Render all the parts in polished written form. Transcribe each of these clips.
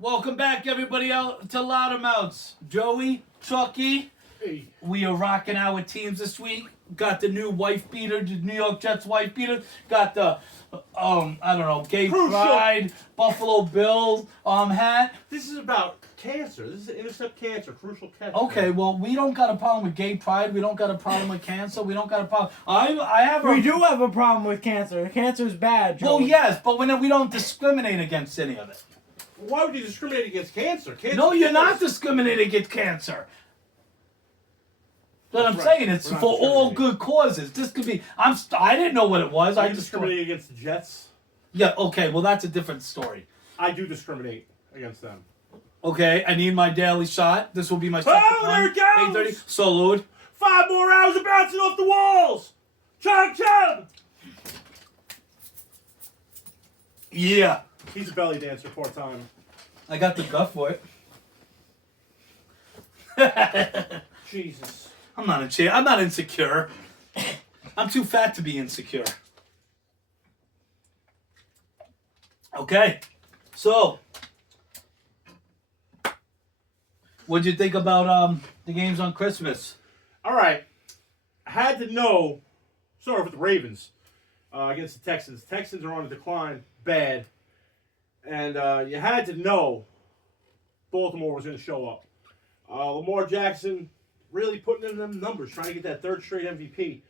Welcome back, everybody, out to Loudmouths. Joey, Chucky, Hey. we are rocking our teams this week. Got the new wife beater, the New York Jets wife beater. Got the, I don't know, Gay Crucial. Pride, Buffalo Bills hat. This is about cancer. This is intercept cancer, crucial cancer. Okay, well, we don't got a problem with gay pride. We don't got a problem with cancer. We don't got a problem. I have a... We do have a problem with cancer. Cancer's bad, Joey. Well, yes, but we don't discriminate against any of it. Why would you discriminate against cancer? No, you're not discriminating against cancer. But I'm That's right. saying it's We're not for all discriminating. good causes. This could be. I didn't know what it was. I I just discriminate against the Jets. Yeah. Okay. Well, that's a different story. I do discriminate against them. Okay. I need my daily shot. This will be my second Oh, one. there it goes! 8:30. Salute. 5 more hours of bouncing off the walls. Chug chug. Yeah. He's a belly dancer, poor time. I got the gut for it. Jesus. I'm not insecure. I'm too fat to be insecure. Okay. So, what'd you think about the games on Christmas? All right. I had to know. Sorry with the Ravens against the Texans. Texans are on a decline, bad, and you had to know Baltimore was going to show up. Lamar Jackson really putting in them numbers, trying to get that third straight MVP,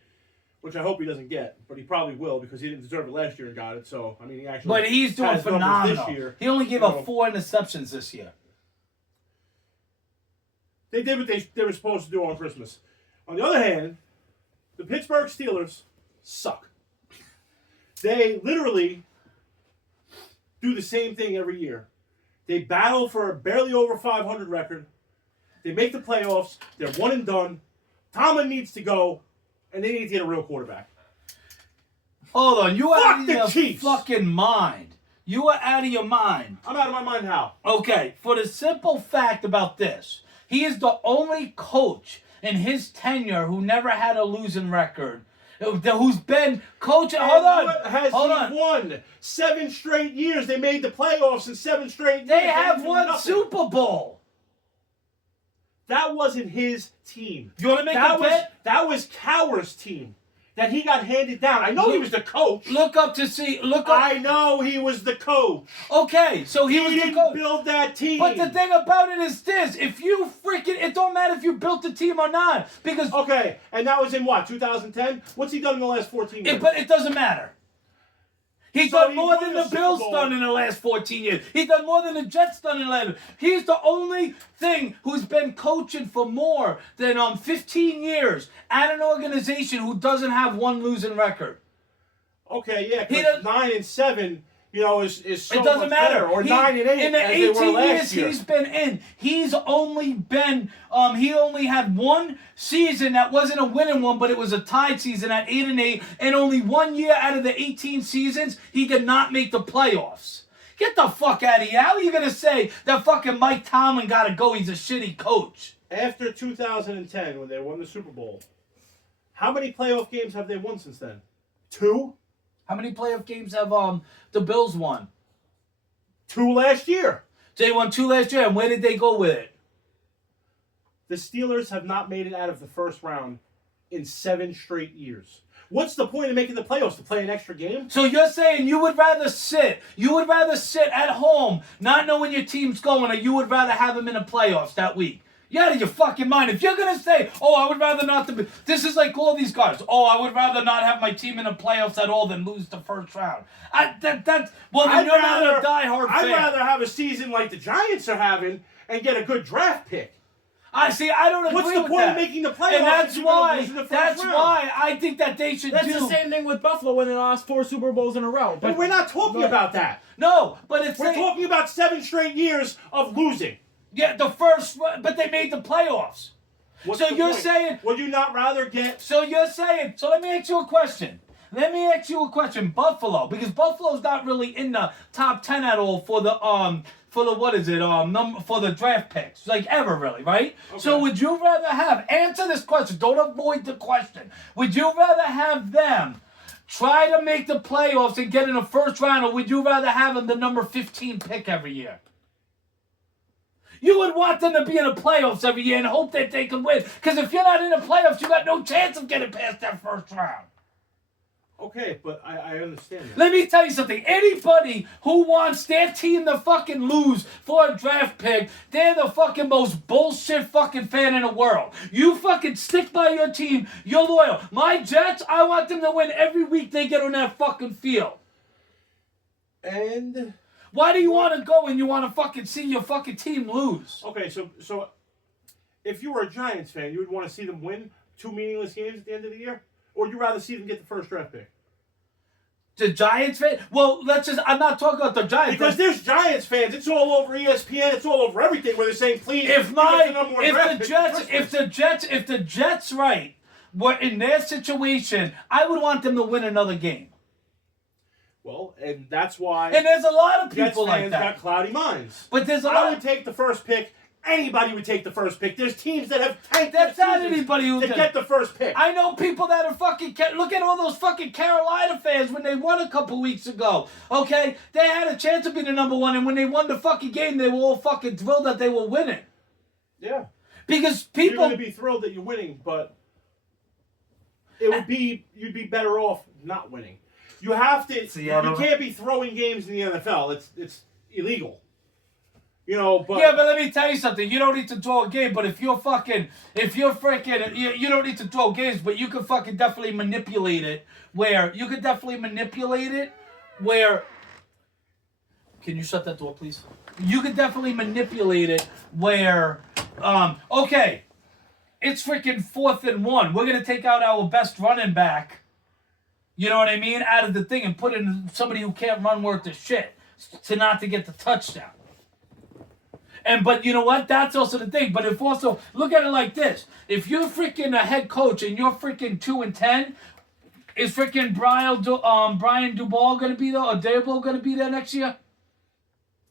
which I hope he doesn't get, but he probably will because he didn't deserve it last year and got it. So I mean, he actually. But he's doing has numbers phenomenal. this year. He only gave up 4 interceptions this year. They did what they were supposed to do on Christmas. On the other hand, the Pittsburgh Steelers suck. They literally do the same thing every year. They battle for a barely over 500 record. They make the playoffs. They're one and done. Tomlin needs to go, and they need to get a real quarterback. Hold on, you are Fuck out of the your Chiefs. fucking mind. You are out of your mind. I'm out of my mind how? Okay, for the simple fact about this, he is the only coach in his tenure who never had a losing record. Who's been coaching? Hold on. What has Hold he on. won? 7 straight years. They made the playoffs in 7 straight years. They have did won nothing. Super Bowl. That wasn't his team. You want to make a bet? That was Cowher's team that he got handed down. I know he was the coach. Look up to see. Look up. I know he was the coach. Okay, so he He was the didn't coach. build that team. But the thing about it is this: if you freaking, it don't matter if you built the team or not, because Okay, and that was in what, 2010? What's he done in the last 14 years? but it doesn't matter. He's So done he more won than the the Super Bills Bowl. done in the last 14 years. He's done more than the Jets done in 11. He's the only thing who's been coaching for more than 15 years at an organization who doesn't have one losing record. Okay, yeah, He because does- 9 and 7, is so It doesn't much matter. better. Or 9 and 8 in the as they were 18 last years year. he's been in, he's only been he only had one season that wasn't a winning one, but it was a tied season at 8 and 8, and only 1 year out of the 18 seasons he did not make the playoffs. Get the fuck out of here. How are you gonna say that fucking Mike Tomlin gotta go? He's a shitty coach. After 2010, when they won the Super Bowl, how many playoff games have they won since then? 2? How many playoff games have the Bills won? 2 last year. They won 2 last year, and where did they go with it? The Steelers have not made it out of the first round in 7 straight years. What's the point of making the playoffs? To play an extra game? So you're saying you would rather sit at home, not knowing your team's going, or you would rather have them in the playoffs that week? You're out of your fucking mind. If you're going to say, oh, I would rather not to be... This is like all these guys. Oh, I would rather not have my team in the playoffs at all than lose the first round. Well, then you're not a diehard fan. I'd rather have a season like the Giants are having and get a good draft pick. I don't agree What's the with point that. of making the playoffs And that's if you're gonna lose in the why. first That's round? why I think that they should That's do. the same thing with Buffalo when they lost 4 Super Bowls in a row. But we're not talking about that. No, but it's We're talking about 7 straight years of losing. yeah, the first, but they made the playoffs. What's So the you're point? saying- Would you not rather get... So you're saying, so let me ask you a question. Buffalo, because Buffalo's not really in the top 10 at all for the for the draft picks, like ever really, right? Okay. So would you rather answer this question, don't avoid the question. Would you rather have them try to make the playoffs and get in the first round, or would you rather have them the number 15 pick every year? You would want them to be in the playoffs every year and hope that they can win. Because if you're not in the playoffs, you got no chance of getting past that first round. Okay, but I understand that. Let me tell you something. Anybody who wants their team to fucking lose for a draft pick, they're the fucking most bullshit fucking fan in the world. You fucking stick by your team. You're loyal. My Jets, I want them to win every week they get on that fucking field. And why do you want to go and you want to fucking see your fucking team lose? okay, so if you were a Giants fan, you would want to see them win 2 meaningless games at the end of the year? Or would you rather see them get the first draft pick? The Giants fan? Well, I'm not talking about the Giants. Because there's Giants fans. It's all over ESPN. It's all over everything where they're saying, please, if the Jets right were in their situation, I would want them to win another game. Well, and that's why. And there's a lot of Jets people like fans that. got cloudy minds. But there's a I lot. would take the first pick. Anybody would take the first pick. There's teams that have tanked That's their not seasons anybody who to does. get the first pick. I know people that are fucking. Look at all those fucking Carolina fans when they won a couple weeks ago. Okay, they had a chance to be the number one, and when they won the fucking game, they were all fucking thrilled that they were winning. Yeah. Because You're people. going to be thrilled that you're winning, but you'd be better off not winning. You have to. You can't be throwing games in the NFL. It's illegal. You know, but Yeah, but let me tell you something. You don't need to throw a game, but if you're freaking, you don't need to throw games, but you can fucking definitely manipulate it. Can you shut that door, please? You could definitely manipulate it where, okay, it's freaking 4th and 1. We're gonna take out our best running back. You know what I mean? Out of the thing and put in somebody who can't run worth the shit to get the touchdown. But you know what? That's also the thing. But if also, look at it like this. If you're freaking a head coach and you're freaking 2-10, is freaking Brian Dubal going to be there or Dable going to be there next year?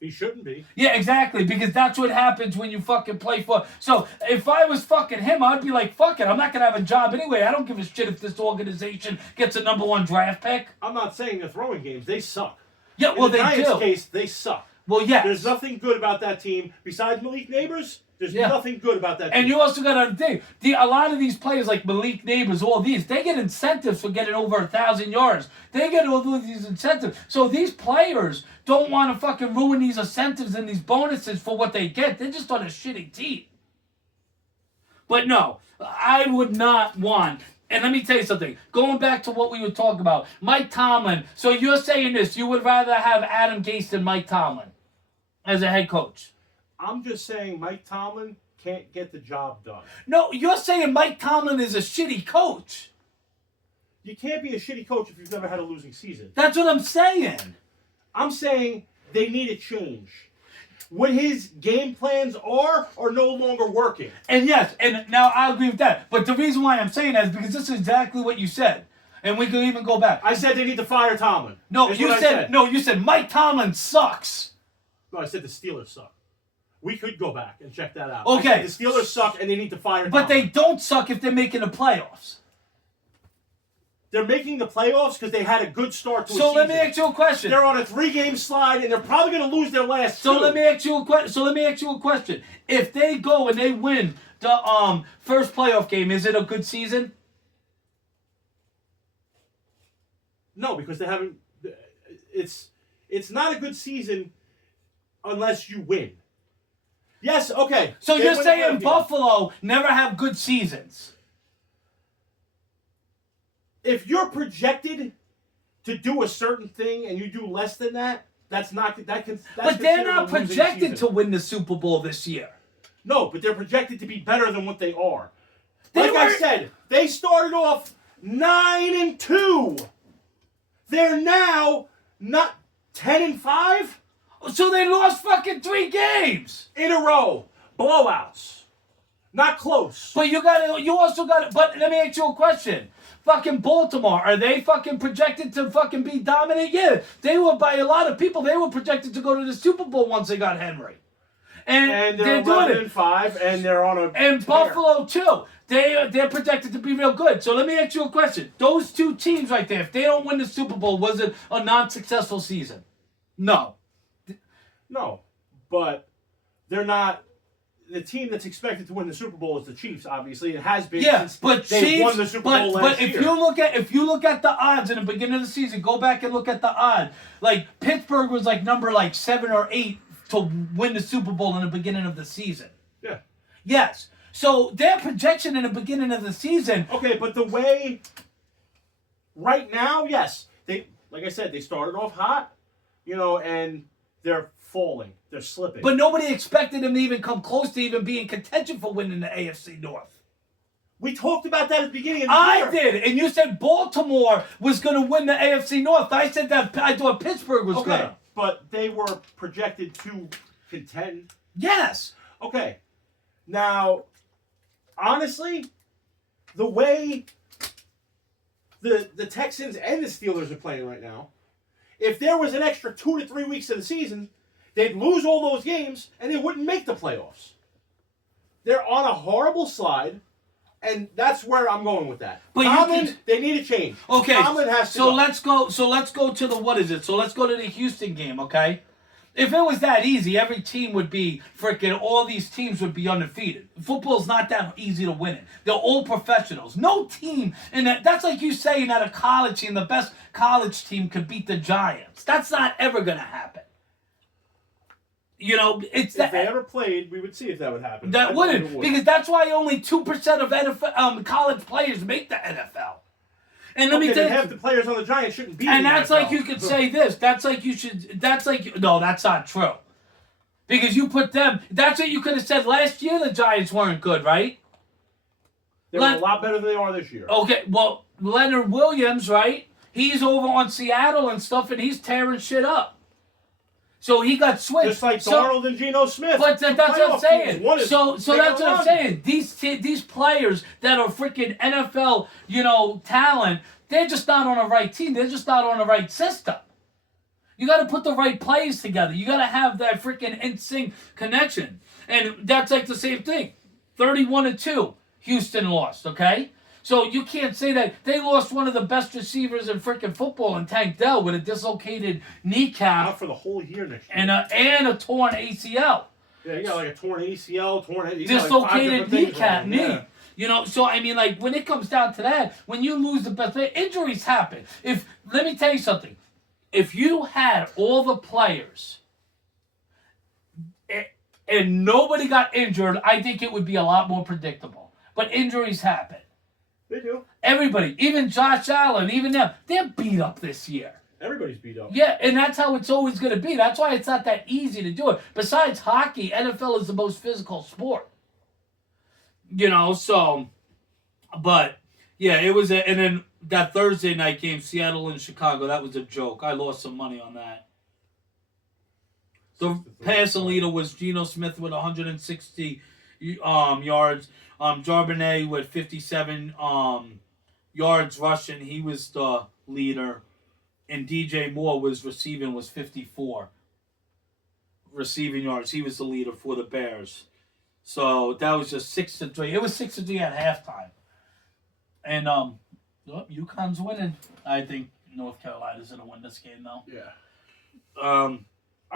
he shouldn't be. Yeah, exactly. Because that's what happens when you fucking play for. So if I was fucking him, I'd be like, fuck it. I'm not going to have a job anyway. I don't give a shit if this organization gets a number 1 draft pick. I'm not saying they're throwing games. They suck. Yeah, well, In the Giants do. case, they suck. Well, yeah. There's nothing good about that team besides Malik Neighbors. There's nothing good about that team. And you also got to think, a lot of these players like Malik Neighbors, all these, they get incentives for getting over 1,000 yards. They get all these incentives. So these players don't want to fucking ruin these incentives and these bonuses for what they get. They're just on a shitty team. But no, I would not want. And let me tell you something. Going back to what we were talking about, Mike Tomlin. So you're saying this, you would rather have Adam Gase than Mike Tomlin as a head coach? I'm just saying Mike Tomlin can't get the job done. No, you're saying Mike Tomlin is a shitty coach. You can't be a shitty coach if you've never had a losing season. That's what I'm saying. I'm saying they need a change. What his game plans are no longer working. And yes, and now I agree with that. But the reason why I'm saying that is because this is exactly what you said. And we can even go back. I said they need to fire Tomlin. No, you said Mike Tomlin sucks. No, I said the Steelers suck. We could go back and check that out. Okay. The Steelers suck and they need to fire But Tomlin. they don't suck if they're making the playoffs. They're making the playoffs because they had a good start to a season. So let me ask you a question. They're on a 3-game slide and they're probably going to lose their last two. So let me ask you a question. If they go and they win the first playoff game, is it a good season? No, because they haven't. It's not a good season unless you win. Yes, okay. So They you're win the saying playoff game. Buffalo never have good seasons? If you're projected to do a certain thing and you do less than that, that's But they're not projected to win the Super Bowl this year. No, but they're projected to be better than what they are. They Like I were- said, they started off 9-2. They're now not 10-5 So they lost fucking 3 games. in a row. Blowouts. Not close. But you also got but let me ask you a question. Fucking Baltimore, are they fucking projected to fucking be dominant? Yeah, they were by a lot of people. They were projected to go to the Super Bowl once they got Henry. And they're doing it. 11-5, and they're on a And tear. Buffalo too. They're projected to be real good. So let me ask you a question. Those 2 teams right there, if they don't win the Super Bowl, was it a non-successful season? No. No, but they're not the team that's expected to win the Super Bowl is the Chiefs. Obviously, it has been Yeah, since but they Chiefs, won the Super Bowl last but year. if you look at the odds in the beginning of the season, go back and look at the odds. Like Pittsburgh was like number 7 or 8 to win the Super Bowl in the beginning of the season. Yeah. Yes. So their projection in the beginning of the season. Okay, but the way right now, yes, they like I said, they started off hot, and they're falling, they're slipping. But nobody expected them to even come close to even being contention for winning the AFC North. We talked about that at the beginning of the year. I did, and you said Baltimore was going to win the AFC North. I said that I thought Pittsburgh was going to. But they were projected to contend. Yes. Okay. Now, honestly, the way the Texans and the Steelers are playing right now, if there was an extra 2 to 3 weeks of the season, they'd lose all those games and they wouldn't make the playoffs. They're on a horrible slide, and that's where I'm going with that. But Tomlin, they need a change. Okay. Tomlin has to so go. let's go to the what is it? So let's go to the Houston game, okay? If it was that easy, every team would be freaking. All these teams would be undefeated. Football's not that easy to win it. They're all professionals. No team, and that's like you saying that a college team, the best college team, could beat the Giants. That's not ever gonna happen. It's If they ever played, we would see if that would happen. That wouldn't, because that's why only 2% of NFL, college players make the NFL. And let me tell you, half the players on the Giants shouldn't be. and in the that's NFL. like you could say this. That's like you should. That's like no, that's not true. Because you put them. That's what you could have said last year. The Giants weren't good, right? They were a lot better than they are this year. Okay, well, Leonard Williams, right? He's over on Seattle and stuff, and he's tearing shit up. So he got switched. Just like Darnold and Geno Smith. But that's what I'm saying. So that's what I'm saying. These players that are freaking NFL, talent, they're just not on the right team. They're just not on the right system. You got to put the right players together. You got to have that freaking in-sync connection. And that's like the same thing. 31-2, Houston lost, okay? So you can't say that they lost one of the best receivers in freaking football in Tank Dell with a dislocated kneecap. Out for the whole year next year. And a torn ACL. Yeah, he got like a torn ACL, Dislocated kneecap, knee. Yeah. So I mean, like when it comes down to that, when you lose the best player, injuries happen. Let me tell you something. If you had all the players and nobody got injured, I think it would be a lot more predictable. But injuries happen. They do. Everybody, even Josh Allen, even them, they're beat up this year. Everybody's beat up. Yeah, and that's how it's always going to be. That's why it's not that easy to do it. Besides hockey, NFL is the most physical sport. But, yeah, it was and then that Thursday night game, Seattle and Chicago, that was a joke. I lost some money on that. The passing leader was Geno Smith with 160 yards. Charbonnet with 57 yards rushing. He was the leader. And DJ Moore was 54 receiving yards. He was the leader for the Bears. So that was just 6-3. It was 6-3 at halftime. And UConn's winning. I think North Carolina's going to win this game, though. Yeah. All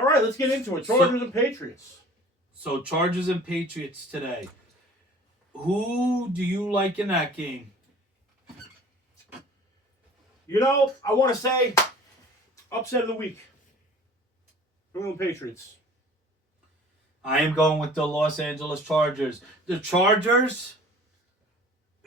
right, let's get into it. Chargers and Patriots. So Chargers and Patriots today. Who do you like in that game? I want to say upset of the week. New England Patriots. I am going with the Los Angeles Chargers. The Chargers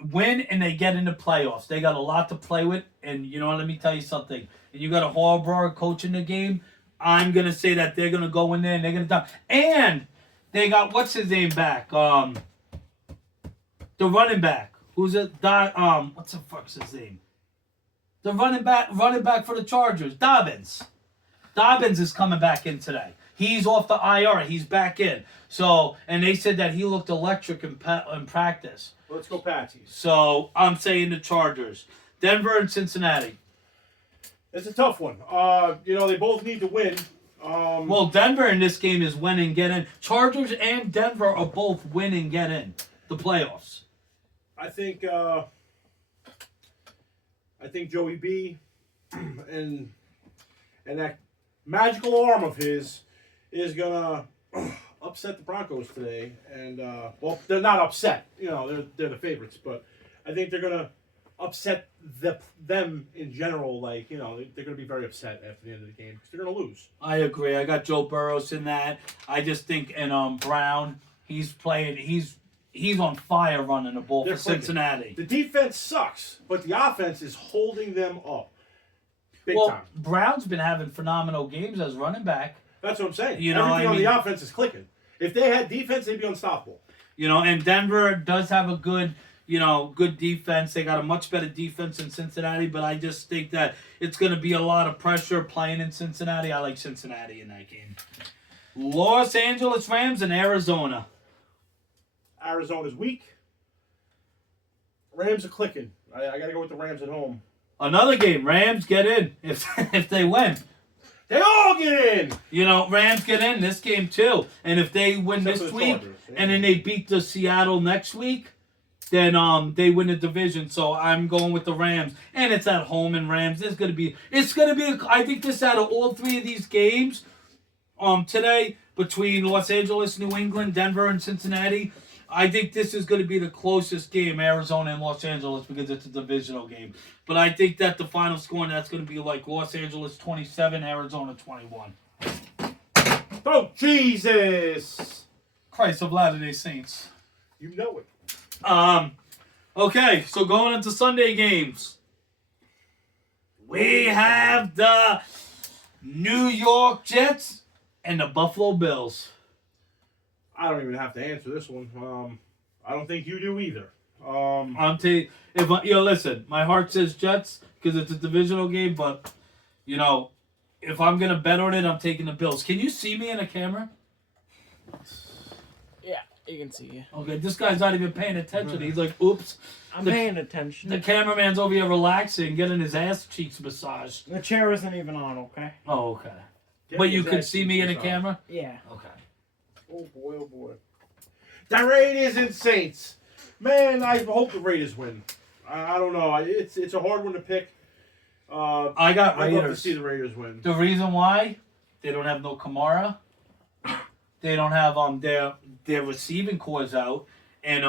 win and they get into playoffs. They got a lot to play with. And let me tell you something. And you got a Harbaugh coaching the game. I'm going to say that they're going to go in there and they're going to... And they got, what's his name back? The running back. Who's it? What's the fuck's his name? The running back for the Chargers. Dobbins. Dobbins is coming back in today. He's off the IR. He's back in. So, and they said that he looked electric in practice. Let's go Patsies. So, I'm saying the Chargers. Denver and Cincinnati. It's a tough one. They both need to win. Well, Denver in this game is win and get in. Chargers and Denver are both win and get in the playoffs. I think Joey B and that magical arm of his is gonna upset the Broncos today, and well, they're not upset. They're the favorites, but I think they're gonna upset them in general. Like they're gonna be very upset after the end of the game because they're gonna lose. I agree. I got Joe Burrows in that. I just think, and Brown, he's playing. He's on fire running the ball for Cincinnati. The defense sucks, but the offense is holding them up. Big time. Brown's been having phenomenal games as running back. That's what I'm saying. Everything on the offense is clicking. If they had defense, they'd be unstoppable. And Denver does have a good defense. They got a much better defense than Cincinnati, but I just think that it's going to be a lot of pressure playing in Cincinnati. I like Cincinnati in that game. Los Angeles Rams and Arizona. Arizona's weak. Rams are clicking. I got to go with the Rams at home. Another game. Rams get in if they win. They all get in. Rams get in this game too. And if they win Except this for the week Chargers, yeah. and then they beat the Seattle next week, then they win the division. So I'm going with the Rams. And it's at home in Rams. I think this out of all three of these games today between Los Angeles, New England, Denver, and Cincinnati, I think this is going to be the closest game, Arizona and Los Angeles, because it's a divisional game. But I think that the final score, that's going to be like Los Angeles 27, Arizona 21. Oh, Jesus! Christ of Latter-day Saints. You know it. Okay, so going into Sunday games. We have the New York Jets and the Buffalo Bills. I don't even have to answer this one. I don't think you do either. Listen, my heart says Jets because it's a divisional game, but if I'm gonna bet on it, I'm taking the Bills. Can you see me in the camera? Yeah, you can see you. Okay, this guy's not even paying attention. He's like, oops. I'm paying attention. The cameraman's over here relaxing, getting his ass cheeks massaged. The chair isn't even on, okay? Oh, okay. But you could see me in the camera? Yeah. Okay. Oh boy. The Raiders and Saints. Man, I hope the Raiders win. I don't know. It's a hard one to pick. I got Raiders. I'd love to see the Raiders win. The reason why they don't have no Kamara, they don't have their receiving cores out, and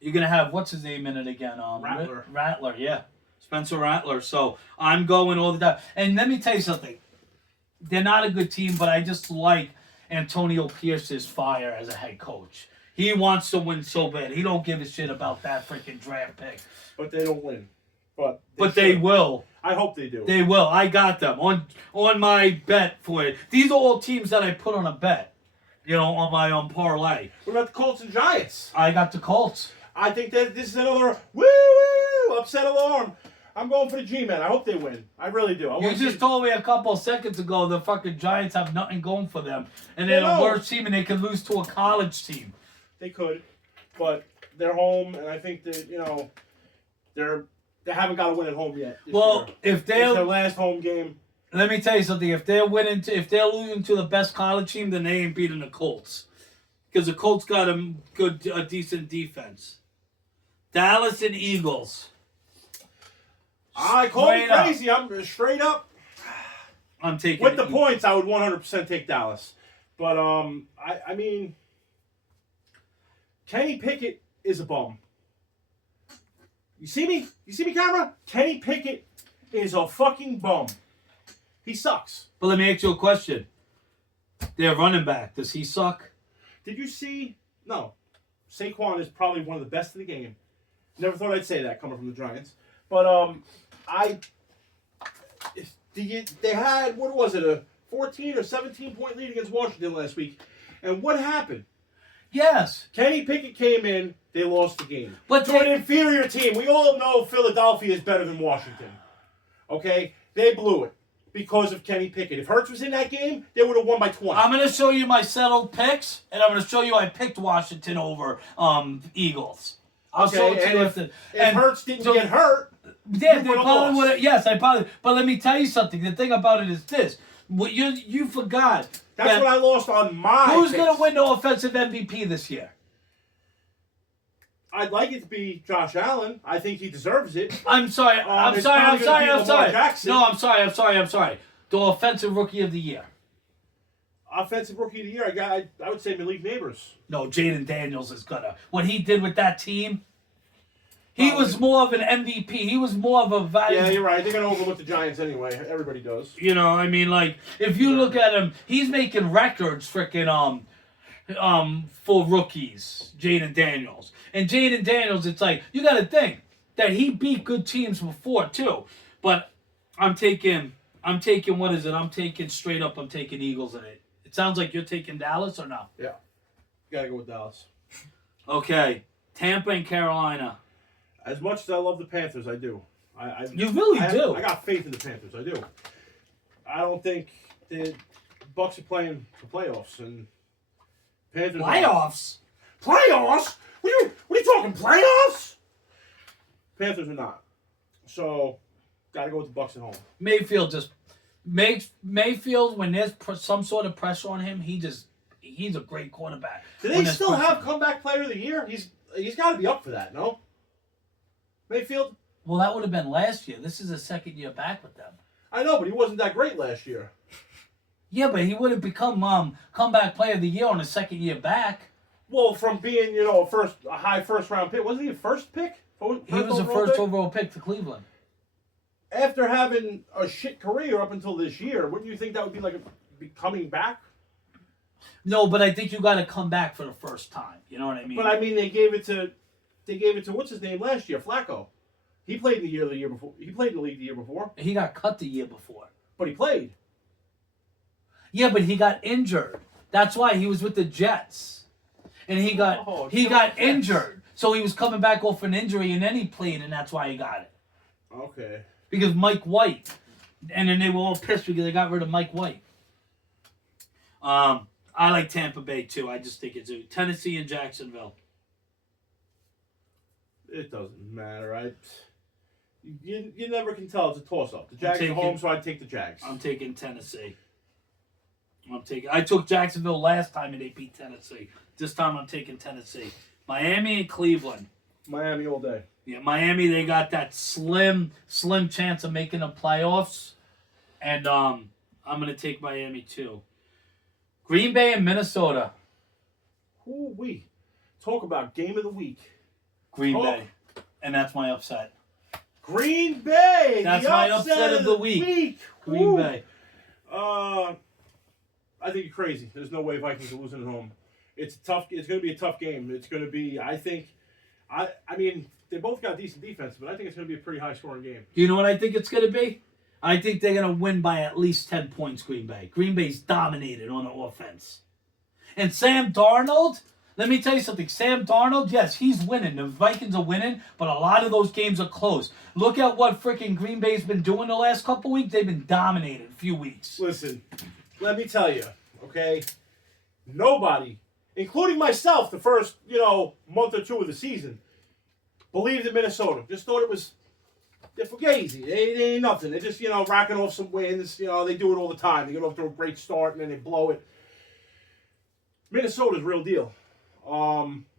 you're gonna have what's his name in it again? Rattler, yeah, Spencer Rattler. So I'm going all the time. And let me tell you something. They're not a good team, but I just like Antonio Pierce's fire as a head coach. He wants to win so bad. He don't give a shit about that freaking draft pick. But they don't win. But they will. I hope they do. They will. I got them on my bet for it. These are all teams that I put on a bet. On my parlay. What about the Colts and Giants? I got the Colts. I think that this is another upset alarm. I'm going for the G-Men. I hope they win. I really do. You just told me a couple of seconds ago the fucking Giants have nothing going for them. And they're the worst team and they could lose to a college team. They could. But they're home and I think that, they haven't got to win at home yet. Well, if they're it's their last home game. Let me tell you something. If they're losing to the best college team, then they ain't beating the Colts. Because the Colts got a decent defense. Dallas and Eagles. I call me crazy. I'm straight up. I'm taking with the points. I would 100% take Dallas, but I mean, Kenny Pickett is a bum. You see me, camera? Kenny Pickett is a fucking bum. He sucks. But let me ask you a question. Their running back, does he suck? Did you see? No. Saquon is probably one of the best in the game. Never thought I'd say that coming from the Giants. But they had, what was it, a 14 or 17 point lead against Washington last week. And what happened? Yes. Kenny Pickett came in, they lost the game. But to an inferior team. We all know Philadelphia is better than Washington. Okay? They blew it because of Kenny Pickett. If Hurts was in that game, they would have won by 20. I'm going to show you my settled picks, and I'm going to show you I picked Washington over Eagles. I'll show it to you. If Hurts didn't get hurt, yeah, they probably would have. Yes, I probably. But let me tell you something. The thing about it is this: what you forgot. That's what I lost on my. Who's going to win the offensive MVP this year? I'd like it to be Josh Allen. I think he deserves it. I'm sorry. I'm sorry. No, I'm sorry. The offensive rookie of the year. offensive rookie of the year, I would say Malik Neighbors. No, Jaden Daniels is gonna. What he did with that team, he was more of an MVP. He was more of a value. Yeah, you're right. They're gonna overlook the Giants anyway. Everybody does. You know, I mean, like if you look at him, he's making records, freaking for rookies. Jaden Daniels and Jaden Daniels, it's like you got to think that he beat good teams before too. But I'm taking what is it? I'm taking straight up. I'm taking Eagles in it. It sounds like you're taking Dallas or no? Yeah, gotta go with Dallas. Okay, Tampa and Carolina. As much as I love the Panthers, I do. You really do. I got faith in the Panthers. I do. I don't think the Bucks are playing for playoffs and Panthers. Playoffs. Playoffs? What are you talking? Playoffs? Panthers are not. So, gotta go with the Bucks at home. Mayfield just makes Mayfield when there's some sort of pressure on him. He's a great quarterback. Do they still have comeback player of the year? He's got to be up for that, no? Mayfield? Well, that would have been last year. This is his second year back with them. I know, but he wasn't that great last year. Yeah, but he would have become comeback player of the year on his second year back. Well, from being, a high first round pick. Wasn't he a first pick? He was a first overall pick for Cleveland. After having a shit career up until this year, wouldn't you think that would be like coming back? No, but I think you got to come back for the first time. You know what I mean? But I mean, they gave it to what's his name last year, Flacco. He played in the year before. He played in the league the year before. He got cut the year before. But he played. Yeah, but he got injured. That's why he was with the Jets, and he got injured. So he was coming back off an injury, and then he played, and that's why he got it. Okay. Because Mike White, and then they were all pissed because they got rid of Mike White. I like Tampa Bay too. I just think it's Tennessee and Jacksonville. It doesn't matter. You never can tell. It's a toss-up. The Jags are home, so I'd take the Jags. I'm taking Tennessee. I took Jacksonville last time and they beat Tennessee. This time I'm taking Tennessee. Miami and Cleveland. Miami all day. Yeah, Miami, they got that slim chance of making the playoffs. And I'm going to take Miami too. Green Bay and Minnesota. Ooh-wee. Talk about game of the week. Green Bay. And that's my upset. Green Bay! That's my upset of the week. Green Bay. I think you're crazy. There's no way Vikings are losing at home. It's going to be a tough game. It's going to be, I mean, they both got decent defense, but I think it's going to be a pretty high-scoring game. Do you know what I think it's going to be? I think they're going to win by at least 10 points, Green Bay. Green Bay's dominated on the offense. And Sam Darnold, let me tell you something. Sam Darnold, yes, he's winning. The Vikings are winning, but a lot of those games are close. Look at what freaking Green Bay's been doing the last couple weeks. They've been dominated a few weeks. Listen, let me tell you, okay? Nobody, including myself, the first, month or two of the season, believed in Minnesota. Just thought it was they're fugazi. They ain't nothing. They're just, racking off some wins. They do it all the time. They get off to a great start and then they blow it. Minnesota's real deal.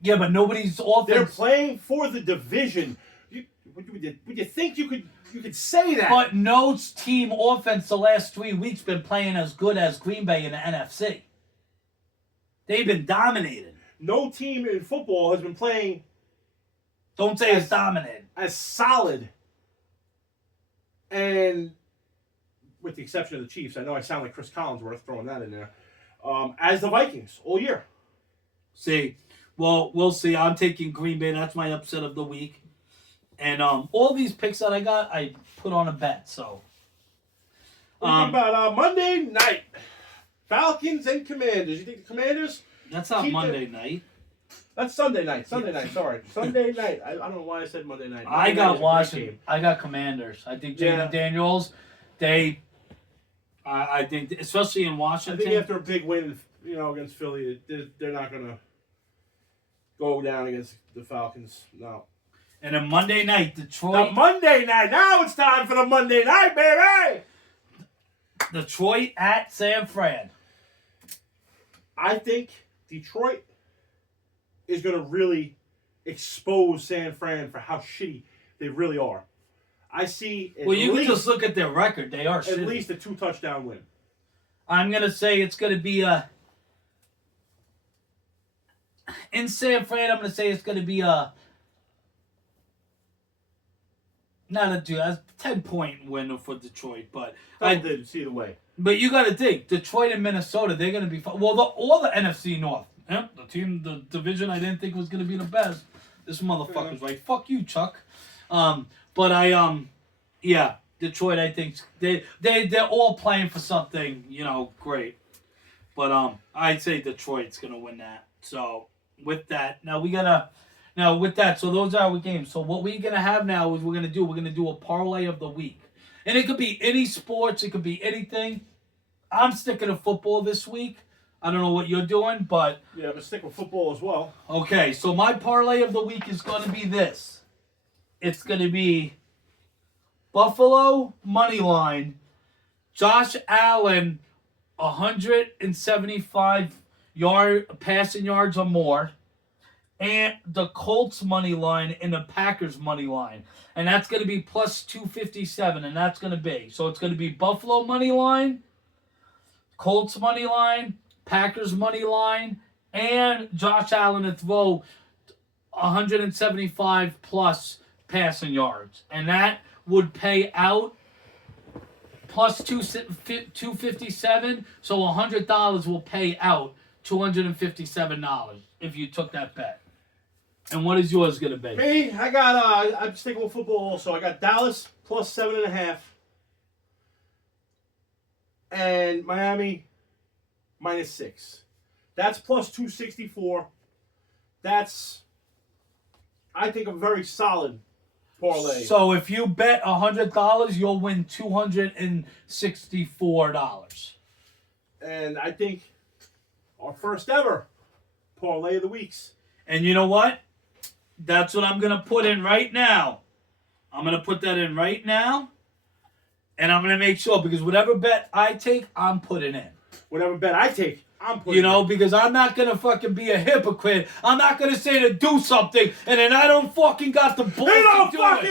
Yeah, but nobody's offense. They're playing for the division. Would you think you could say that? But no team offense the last 3 weeks been playing as good as Green Bay in the NFC. They've been dominated. No team in football has been playing. Don't say it's dominated. As solid. And with the exception of the Chiefs, I know I sound like Chris Collinsworth throwing that in there. As the Vikings all year. See, well, we'll see. I'm taking Green Bay. That's my upset of the week. And all these picks that I got, I put on a bet. So, what about Monday night? Falcons and Commanders. You think the Commanders? That's not Monday night. That's Sunday night. Sunday night. Sorry, Sunday night. I don't know why I said Monday night. I got Washington. I got Commanders. I think Jaden Daniels. I think, especially in Washington. I think after a big win, against Philly, they're not gonna go down against the Falcons. No. And then Monday night, Detroit. The Monday night. Now it's time for the Monday night, baby. Detroit at San Fran. I think Detroit is going to really expose San Fran for how shitty they really are. I see. Well, you can just look at their record. They are shitty. At least a 2-touchdown win. I'm going to say it's going to be in San Fran, I'm going to say it's going to be not a 10-point win for Detroit, but I did see the way. But you got to think, Detroit and Minnesota, they're going to be all the NFC North. Yep, the division I didn't think was going to be the best. This motherfucker's right. Fuck you, Chuck. Yeah, Detroit. I think they're all playing for something, great. But I'd say Detroit's going to win that. So with that, so those are our games. So what we're going to have now is we're going to do a parlay of the week. And it could be any sports. It could be anything. I'm sticking to football this week. I don't know what you're doing, but... Yeah, I'm going to stick with football as well. Okay, so my parlay of the week is going to be this. It's going to be Buffalo money line, Josh Allen 175 passing yards or more, and the Colts money line and the Packers money line. And that's going to be plus 257, and that's going to be. So it's going to be Buffalo money line, Colts money line, Packers money line, and Josh Allen to throw 175 plus passing yards. And that would pay out plus 257. So $100 will pay out $257 if you took that bet. And what is yours going to be? Me, I'm sticking with football also. I got Dallas plus 7.5. And Miami minus 6. That's plus 264. That's, I think, a very solid parlay. So if you bet $100, you'll win $264. And I think our first ever parlay of the weeks. And you know what? That's what I'm going to put in right now. I'm going to put that in right now. And I'm going to make sure, because whatever bet I take, I'm putting in. Whatever bet I take, I'm putting in. Because I'm not going to fucking be a hypocrite. I'm not going to say to do something, and then I don't fucking got the balls to do it. You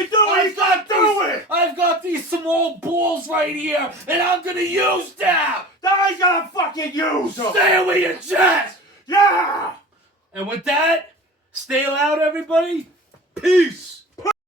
don't fucking do it! I've got these small balls right here, and I'm going to use them! I gotta fucking use them! Say it with your chest! Yeah! And with that, stay loud, everybody. Peace!